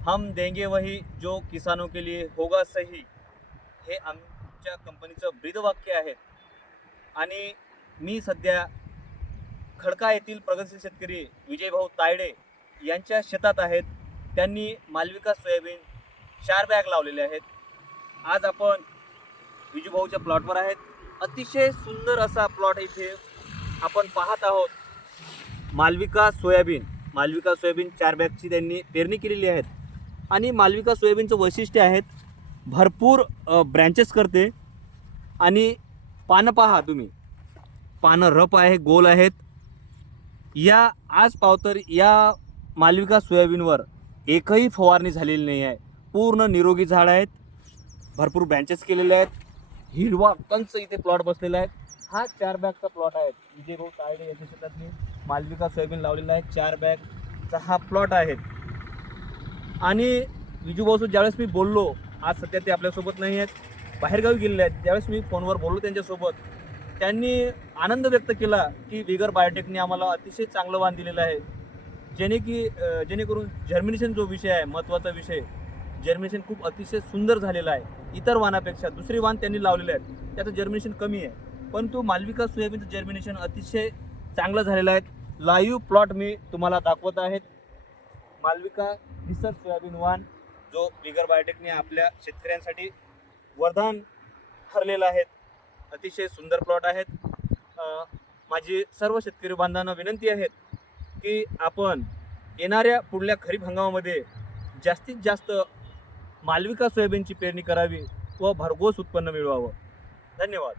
हम देंगे वही जो किसानों के लिए होगा सही, हे आमच्या कंपनीचं ब्रीदवाक्य आहे. आणि मी सध्या खडका येथील प्रगतशील शेतकरी विजयभाऊ तायडे यांच्या शेतात आहेत. त्यांनी मालविका सोयाबीन 4 बॅग लावलेले आहेत. आज आपण विजूभाऊच्या प्लॉटवर आहेत. अतिशय सुंदर असा प्लॉट इथे आपण पाहत आहोत. मालविका सोयाबीन 4 बॅगची त्यांनी पेरणी केलेली आहेत. आणि मालविका सोयाबीनचं वैशिष्ट्य आहेत, भरपूर ब्रँचेस करते. आणि पानं पहा तुम्ही, पानं रफ आहे, गोल आहेत. या आज पावतर या मालविका सोयाबीनवर एकही फवारणी झालेली नाही आहे. पूर्ण निरोगी झाड आहेत, भरपूर ब्रँचेस केलेले आहेत, हिरवा कंच इथे प्लॉट बसलेला आहे. हा 4 बॅगचा प्लॉट आहे. विजयभाऊ तायडे यांच्या शेतातली मालविका सोयाबीन लावलेला आहे. 4 बॅगचा हा प्लॉट आहे. आणि विजूभाऊसोबत ज्यावेळेस मी बोललो, आज सध्या ते आपल्यासोबत नाही आहेत, बाहेरगावी गेलेले आहेत, ज्यावेळेस मी फोनवर बोललो त्यांच्यासोबत, त्यांनी आनंद व्यक्त केला की विगर बायोटेकने आम्हाला अतिशय चांगलं वाण दिलेलं आहे. जेणेकरून जर्मिनेशन जो विषय आहे, महत्त्वाचा विषय, जर्मिनेशन खूप अतिशय सुंदर झालेलं आहे. इतर वाणापेक्षा दुसरी वाण त्यांनी लावलेले आहेत त्याचं जर्मिनेशन कमी आहे, परंतु मालविका सोयाबीनचं जर्मिनेशन अतिशय चांगलं झालेलं आहे. लाईव्ह प्लॉट मी तुम्हाला दाखवत आहेत. मालविका रिसर्च सोयाबीन वाण जो विगर बायोटेकने आपल्या शेतकऱ्यांसाठी वरदान ठरलेलं आहे. अतिशय सुंदर प्लॉट आहेत. माझी सर्व शेतकरी बांधवांना विनंती आहे की आपण येणाऱ्या पुढल्या खरीप हंगामामध्ये जास्तीत जास्त मालविका सोयाबीनची पेरणी करावी व भरघोस उत्पन्न मिळवावं. धन्यवाद.